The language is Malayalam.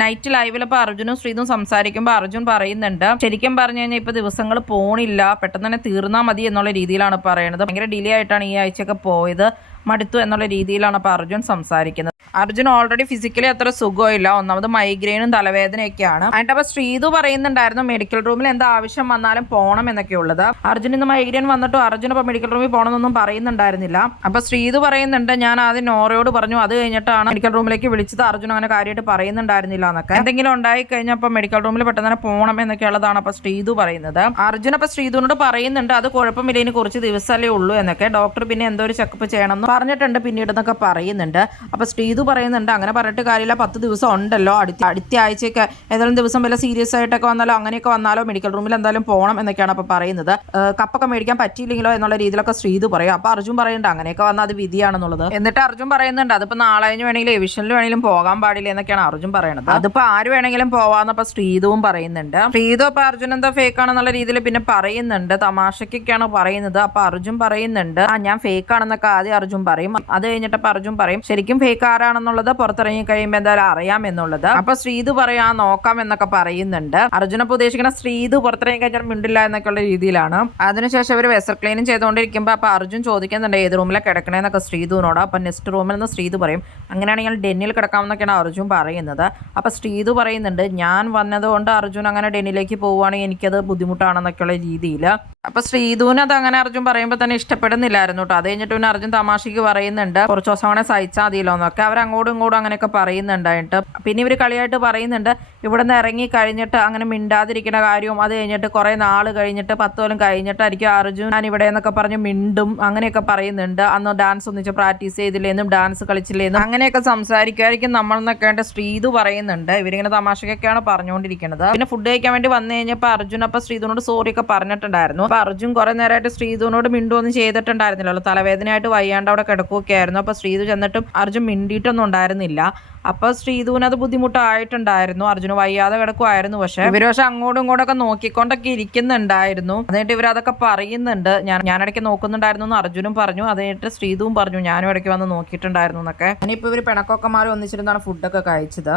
നൈറ്റ് ലൈവിൽ ഇപ്പോൾ അർജുനും ശ്രീതും സംസാരിക്കുമ്പോൾ അർജുൻ പറയുന്നുണ്ട്, ശരിക്കും പറഞ്ഞു കഴിഞ്ഞാൽ ഇപ്പോൾ ദിവസങ്ങൾ പോണില്ല, പെട്ടെന്ന് തന്നെ തീർന്നാൽ മതി എന്നുള്ള രീതിയിലാണ് പറയുന്നത്. ഭയങ്കര ഡിലേ ആയിട്ടാണ് ഈ ആഴ്ചയൊക്കെ പോയത്, മടുത്തു എന്നുള്ള രീതിയിലാണ് ഇപ്പോൾ അർജുൻ സംസാരിക്കുന്നത്. അർജുൻ ഓൾറെഡി ഫിസിക്കലി അത്ര സുഖമില്ല, ഒന്നാമത് മൈഗ്രെയിനും തലവേദനയൊക്കെയാണ്. അതിൻ്റെ അപ്പോൾ ശ്രീതു പറയുന്നുണ്ടായിരുന്നു മെഡിക്കൽ റൂമിൽ എന്താ ആവശ്യം വന്നാലും പോകണം എന്നൊക്കെ ഉള്ളത്. അർജുൻ ഇന്ന് മൈഗ്രെയിൻ വന്നിട്ടും അർജുൻ ഇപ്പോൾ മെഡിക്കൽ റൂമിൽ പോകണമെന്നൊന്നും പറയുന്നുണ്ടായിരുന്നില്ല. അപ്പോൾ ശ്രീതു പറയുന്നുണ്ട്, ഞാൻ ആദ്യം നോറയോട് പറഞ്ഞു, അത് കഴിഞ്ഞിട്ടാണ് മെഡിക്കൽ റൂമിലേക്ക് വിളിച്ചത്. അർജുൻ അങ്ങനെ കാര്യമായിട്ട് പറയുന്നുണ്ടായിരുന്നില്ല എന്നൊക്കെ. എന്തെങ്കിലും ഉണ്ടായി കഴിഞ്ഞാൽ അപ്പോൾ മെഡിക്കൽ റൂമിൽ പെട്ടെന്ന് തന്നെ പോകണം എന്നൊക്കെയുള്ളതാണ് അപ്പോൾ ശ്രീതു പറയുന്നത്. അർജുൻ അപ്പോൾ ശ്രീതുവിനോട് പറയുന്നുണ്ട്, അത് കുഴപ്പമില്ല, ഇനി കുറച്ച് ദിവസമല്ലേ ഉള്ളൂ എന്നൊക്കെ. ഡോക്ടർ പിന്നെ എന്തോ ഒരു ചെക്കപ്പ് ചെയ്യണമെന്ന് പറഞ്ഞിട്ടുണ്ട് പിന്നീട് എന്നൊക്കെ പറയുന്നുണ്ട്. അപ്പോൾ ശ്രീതു പറയുന്നുണ്ട്, അങ്ങനെ പറഞ്ഞിട്ട് കാര്യമില്ല, 10 ദിവസം ഉണ്ടല്ലോ, അടുത്ത ആഴ്ചയൊക്കെ ഏതെങ്കിലും ദിവസം വല്ല സീരിയസ് ആയിട്ടൊക്കെ വന്നാലോ അങ്ങനെയൊക്കെ വന്നാലോ മെഡിക്കൽ റൂമിൽ എന്തായാലും പോകണം എന്നൊക്കെയാണ് അപ്പോൾ പറയുന്നത്. കപ്പൊക്കെ മേടിക്കാൻ പറ്റിയില്ലെങ്കിലോ എന്നുള്ള രീതിയിലൊക്കെ ശ്രീതു പറയും. അപ്പോൾ അർജുൻ പറയുന്നുണ്ട്, അങ്ങനെയൊക്കെ വന്നാൽ അത് വിധിയാണെന്നുള്ളത്. എന്നിട്ട് അർജുൻ പറയുന്നുണ്ട്, അതിപ്പോൾ നാളെ കഴിഞ്ഞ് വേണമെങ്കിലും എവിഷനിൽ വേണമെങ്കിലും പോകാൻ പാടില്ല എന്നൊക്കെയാണ് അർജുൻ പറയുന്നത്. അതിപ്പോൾ ആര് വേണമെങ്കിലും പോവാന്നപ്പോൾ ശ്രീതുവും പറയുന്നുണ്ട്. ശ്രീതു അപ്പോൾ അർജുൻ എന്താ ഫേക്ക് ആണെന്നുള്ള രീതിയിൽ പിന്നെ പറയുന്നുണ്ട്, തമാശക്കൊക്കെയാണ് പറയുന്നത്. അപ്പോൾ അർജുൻ പറയുന്നുണ്ട്, ഞാൻ ഫേക്ക് ആണെന്നൊക്കെ ആദ്യം അർജുൻ പറയും. അത് കഴിഞ്ഞിട്ടപ്പോൾ അർജുൻ പറയും, ശരിക്കും ഫേക്ക് ആരാണെന്നുള്ളത് പുറത്തിറങ്ങി കഴിയുമ്പോൾ എന്തായാലും അറിയാം എന്നുള്ളത്. അപ്പൊ ശ്രീതു പറയാ നോക്കാം എന്നൊക്കെ പറയുന്നുണ്ട്. അർജുന ഇപ്പോൾ ഉദ്ദേശിക്കുന്ന ശ്രീതു പുറത്തിറങ്ങി കഴിഞ്ഞാൽ മിണ്ടില്ല എന്നൊക്കെയുള്ള രീതിയിലാണ്. അതിനുശേഷം അവർ വെസൽ ക്ലീനിങ് ചെയ്തുകൊണ്ടിരിക്കുമ്പോൾ അപ്പൊ അർജുൻ ചോദിക്കുന്നുണ്ട് ഏത് റൂമിലാണ് കിടക്കണേന്നൊക്കെ ശ്രീതുവിനോട്. അപ്പൊ നെക്സ്റ്റ് റൂമിൽ നിന്ന് ശ്രീതു പറയും, അങ്ങനെയാണെങ്കിൽ ഡെന്നിൽ കിടക്കാമെന്നൊക്കെയാണ് അർജുൻ പറയുന്നത്. അപ്പൊ ശ്രീതു പറയുന്നുണ്ട്, ഞാൻ വന്നതുകൊണ്ട് അർജുൻ അങ്ങനെ ഡെന്നിലേക്ക് പോവുകയാണെങ്കിൽ എനിക്കത് ബുദ്ധിമുട്ടാണെന്നൊക്കെയുള്ള രീതിയിൽ. അപ്പൊ ശ്രീതുവിന് അത് അങ്ങനെ അർജുൻ പറയുമ്പോൾ തന്നെ ഇഷ്ടപ്പെടുന്നില്ലായിരുന്നു കേട്ടോ. അത് കഴിഞ്ഞിട്ട് പിന്നെ അർജുൻ തമാശയ്ക്ക് പറയുന്നുണ്ട്, കുറച്ച് ദിവസം അങ്ങനെ സഹിച്ചാൽ മതിയല്ലോ എന്നൊക്കെ. അവർ അങ്ങോട്ടും ഇങ്ങോട്ടും അങ്ങനെയൊക്കെ പറയുന്നുണ്ടായിട്ട് പിന്നെ ഇവർ കളിയായിട്ട് പറയുന്നുണ്ട്, ഇവിടെ നിന്ന് ഇറങ്ങി കഴിഞ്ഞിട്ട് അങ്ങനെ മിണ്ടാതിരിക്കുന്ന കാര്യവും അത് കഴിഞ്ഞിട്ട് കുറേ നാൾ കഴിഞ്ഞിട്ട് 10 കൊല്ലം കഴിഞ്ഞിട്ടായിരിക്കും അർജുൻ ഞാൻ ഇവിടെ എന്നൊക്കെ പറഞ്ഞ് മിണ്ടും അങ്ങനെയൊക്കെ പറയുന്നുണ്ട്. അന്ന് ഡാൻസ് ഒന്നിച്ച് പ്രാക്ടീസ് ചെയ്തില്ലേന്നും ഡാൻസ് കളിച്ചില്ലേന്നും അങ്ങനെയൊക്കെ സംസാരിക്കുമായിരിക്കും നമ്മൾ എന്നൊക്കെ ശ്രീതു പറയുന്നുണ്ട്. ഇവരിങ്ങനെ തമാശക്കൊക്കെയാണ് പറഞ്ഞുകൊണ്ടിരിക്കുന്നത്. പിന്നെ ഫുഡ് കഴിക്കാൻ വേണ്ടി വന്നു കഴിഞ്ഞപ്പോൾ അർജുൻ അപ്പോൾ ശ്രീതുവിനോട് സോറി ഒക്കെ പറഞ്ഞിട്ടുണ്ടായിരുന്നു. അപ്പോൾ അർജുൻ കുറേ നേരമായിട്ട് ശ്രീതുവിനോട് മിണ്ടുവൊന്നും ചെയ്തിട്ടുണ്ടായിരുന്നില്ലല്ലോ, തലവേദനയായിട്ട് വയ്യാണ്ട് അവിടെ കിടക്കുകയൊക്കെ ആയിരുന്നു. അപ്പോൾ ശ്രീതു ചെന്നിട്ടും അർജുൻ മിണ്ടിയിട്ടൊന്നും ഉണ്ടായിരുന്നില്ല. അപ്പൊ ശ്രീതുവിന് അത് ബുദ്ധിമുട്ടായിട്ടുണ്ടായിരുന്നു, അർജുന് വയ്യാതെ കിടക്കുമായിരുന്നു. പക്ഷെ അങ്ങോട്ടും ഇങ്ങോട്ടും ഒക്കെ നോക്കിക്കൊണ്ടൊക്കെ ഇരിക്കുന്നുണ്ടായിരുന്നു. എന്നിട്ട് ഇവരതൊക്കെ പറയുന്നുണ്ട്, ഞാനിടയ്ക്ക് നോക്കുന്നുണ്ടായിരുന്നു എന്ന് അർജുനും പറഞ്ഞു. അതിനായിട്ട് ശ്രീതുവും പറഞ്ഞു, ഞാനും ഇടയ്ക്ക് വന്ന് നോക്കിയിട്ടുണ്ടായിരുന്നു എന്നൊക്കെ. ഇനിയിപ്പോൾ ഇവർ പിണക്കൊക്കെ മാറി ഒന്നിച്ചിരുന്നാണ് ഫുഡൊക്കെ കഴിച്ചത്.